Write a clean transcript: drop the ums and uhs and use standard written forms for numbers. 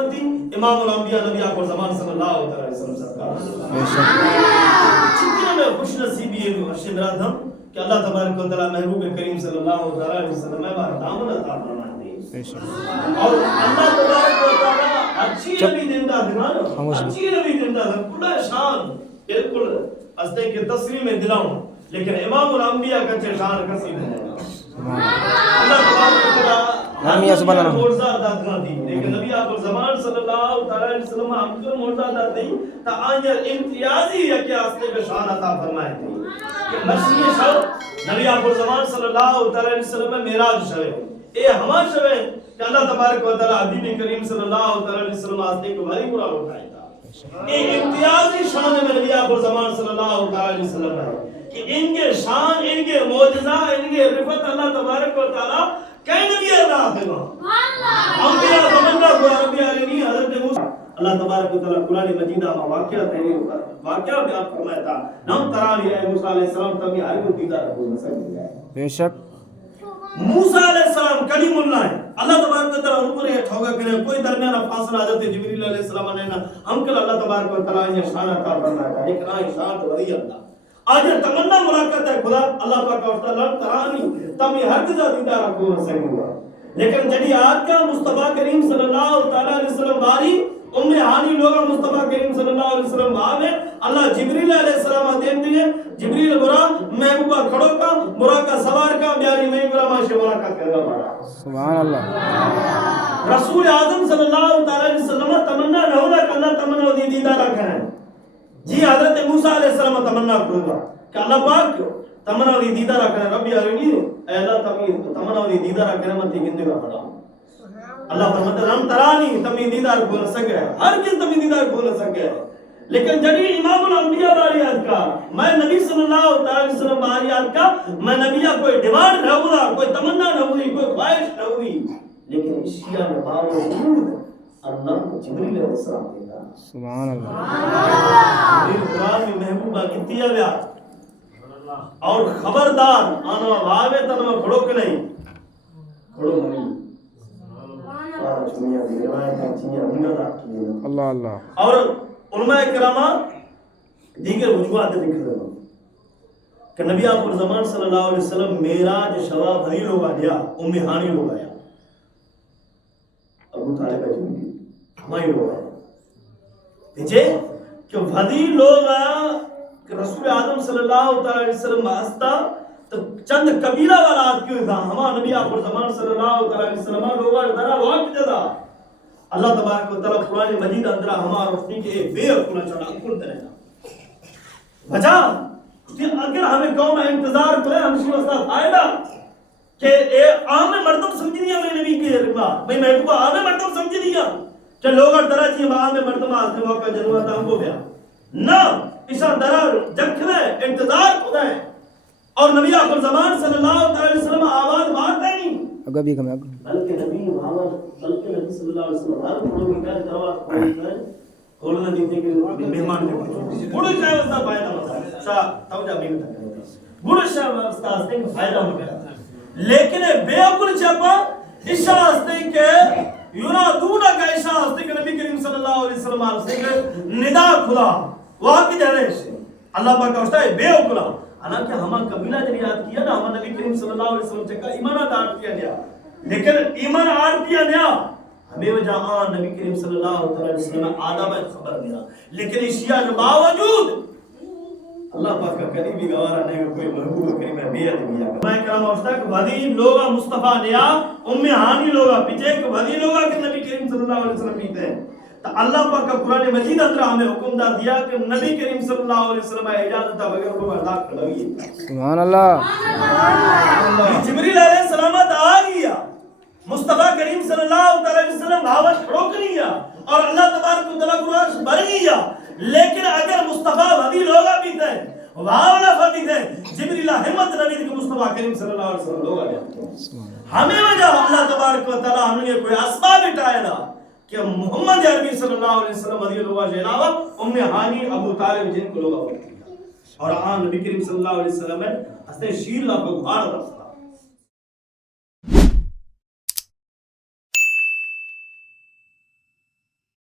امتی امام الانبیاء نبی آخر زمان صلی اللہ علیہ وسلم سرکار چکنے میں خوش نصیبی ہے ارشد مراد ہم کہ اللہ تبارک و تعالی محبوب کریم صلی اللہ علیہ وسلم میں بار دامن عطا فرمائے اور اللہ تبارک و تعالی اچھی نبی دیندہ دیوانو اچھی نبی دیندہ بڑا شان بالکل استے کے تصویر میں دلاؤں لیکن امام الانبیاء کا شان کسی ہے اللہ تبارک و تعالی نامی سبحان اللہ معجزہ عطا دی لیکن نبی آخر زمان صلی اللہ علیہ وسلم ہم کو معجزہ عطا دی تا آنجر امتیازی ہے کہ استے کے شان عطا فرمائے تھی کہ مسیح شب نبی آخر زمان صلی اللہ علیہ وسلم میں معراج شوے اے ہما شوے کہ اللہ تبارک و تعالی حبیب کریم صلی اللہ علیہ وسلم آستے کو بھاری برا اٹھائے تھا اے امتیازی شان میں نبی آخر زمان صلی اللہ علیہ وسلم ہے کہ ان کے شان ان کے معجزہ ان کے رفت اللہ تبارک و تعالی کئی نبی عطا فرمائے انبیاء تمنا کو عربی عالمی حضرت موسیٰ اللہ تبارک و تعالی قرآن مجیدہ میں واقعہ بیان فرمایا تھا نام ترالی ہے موسیٰ علیہ السلام تمہیں ہر کو دیدہ رکھو نسل ہے بے شک موسیٰ علیہ السلام کلیم اللہ ہے اللہ تبارک و تعالی اوپر یہ ٹھوکا کرے کوئی درمیان فاصلہ حضرت جبریل علیہ السلام نے ہم کل اللہ تبارک و تعالی نے شان عطا فرمایا تھا ایک نہ شان ولی اللہ آج تمنا ملاقات ہے خدا اللہ پاک کا تعالی ترانی تمہیں ہر جگہ دیدہ رکھو نسل ہوا لیکن جدی آج کا مصطفیٰ کریم صلی اللہ علیہ وسلم باری ام ہانی لوگا مصطفیٰ کریم صلی اللہ علیہ وسلم باب ہے اللہ جبریل علیہ السلام دیم دیئے جبریل برا محبوبہ کھڑو کا برا کا سوار کا بیاری میں برا ماشے برا کا کرگا بارا سبحان اللہ رسول اعظم صلی اللہ علیہ وسلم تمنا نہ ہونا کہ اللہ تمنا دی دیدہ رکھنا ہے جی حضرت موسیٰ علیہ السلام تمنا کروں گا کہ اللہ پاک کیوں تمنا دی دیدہ رکھنا ہے ربی آرینی اے اللہ تمنا دی دیدہ رکھنا ہے مطلب گندے کا پڑا اللہ فرماتا ہے ہم ترانی تمہیں دیدار کو نہ سکے ہر کس تمہیں دیدار کو نہ سکے لیکن جدی امام الانبیاء باری آج کا میں نبی صلی اللہ علیہ وسلم باری آج کا میں نبیہ کوئی ڈیمانڈ نہ ہونا کوئی تمنا نہ ہوئی کوئی خواہش نہ ہوئی لیکن اشیاء میں باوجود اللہ جبریل علیہ السلام دیتا سبحان اللہ جبریل قرآن میں محبوبہ کتیا گیا اور خبردار آنا بھاوے تنہ کھڑو کے نہیں کھڑو نہیں اللہ اللہ اور علماء کرامہ دیگر وجوہات لکھ رہے ہیں کہ نبی آخر زمان صلی اللہ علیہ وسلم معراج شوا بھری لوگ آیا ام ہانی لوگ آیا ابو طالب ہے ہماری لوگ آیا بھیجے کہ بھری لوگ آیا کہ رسول اعظم صلی اللہ علیہ وسلم واسطہ تو چند قبیلہ والا آت کیوں تھا ہمارا نبی آخر زمان صلی اللہ علیہ وسلم لوگا ذرا وقت جدا اللہ تبارک و تعالی قرآن مجید اندرہ ہمارا رفنی کے ایک بے اکھونا چڑھا اکھول دنے تھا وجہ اگر ہمیں قوم انتظار کرے ہم اسی وقت فائدہ کہ عام مردم سمجھ دیا میں نبی کے رکھا میں محبوبہ عام مردم سمجھ دیا کہ لوگا ڈرا چاہیے عام مردم آستے موقع جنوہ تھا ہم کو گیا نہ اسا درہ جکھنے انتظار خدا ہے اور نبی آخر زمان صلی اللہ علیہ وسلم آواز بات ہے نہیں اگر بھی کمی بلکہ نبی محمد بلکہ نبی صلی اللہ علیہ وسلم ہر کھڑوں کی کہا دروازہ کھولنا دیتے کہ مہمان نے بڑھ شاہ وسطہ فائدہ مسئلہ شاہ توجہ بھی بتا بڑھ شاہ وسطہ ہستے کہ فائدہ ہو گیا لیکن بے اکل چپا اشاہ ہستے کہ یونا دونا کا اشاہ ہستے کہ نبی کریم صلی اللہ علیہ وسلم ہستے کہ ندا کھلا وہاں کی جانے اللہ پاک کا ہوتا ہے بے اکلا حالانکہ ہمارا قبیلہ جب یاد کیا نا ہمارا نبی کریم صلی اللہ علیہ وسلم چکا ایمانات آرٹ کیا گیا لیکن ایمان آرٹ کیا گیا ہمیں وجہ نبی کریم صلی اللہ علیہ وسلم آداب خبر دیا لیکن اشیاء کے باوجود اللہ پاک کا قریبی گوارا نہیں کوئی محبوب کریم ہے بے ادبیہ میں کرام ہوتا ہے کہ وحدی لوگا مصطفیٰ نیا ام ہانی لوگا پیچھے کہ وحدی لوگا کہ نبی کریم صلی اللہ علیہ وسلم پیتے ہیں تو اللہ پاک کا قرآن مجید اندرہ ہمیں حکم دا دیا کہ نبی کریم صلی اللہ علیہ وسلم اجازت تھا بغیر کو برداشت کروی سبحان اللہ جبریل علیہ السلام آ گیا مصطفیٰ کریم صلی اللہ علیہ وسلم بھاوش روک لیا اور اللہ تبارک و تعالی قرآن بھر گیا لیکن اگر مصطفیٰ بھدی لوگا بھی تھے بھاونا فبی تھے جبریل ہمت نبی کہ مصطفیٰ کریم صلی اللہ علیہ وسلم لوگا بھی ہمیں وجہ اللہ تبارک و تعالی ہم نے کوئی اسباب اٹھائے دا کہ محمد عربی صلی اللہ علیہ وسلم علیہ لوگا سے علاوہ ام ہانی ابو طالب جن کو لوگا ہوتی اور نبی کریم صلی اللہ علیہ وسلم ہے اس نے شیر اللہ کو بھار دا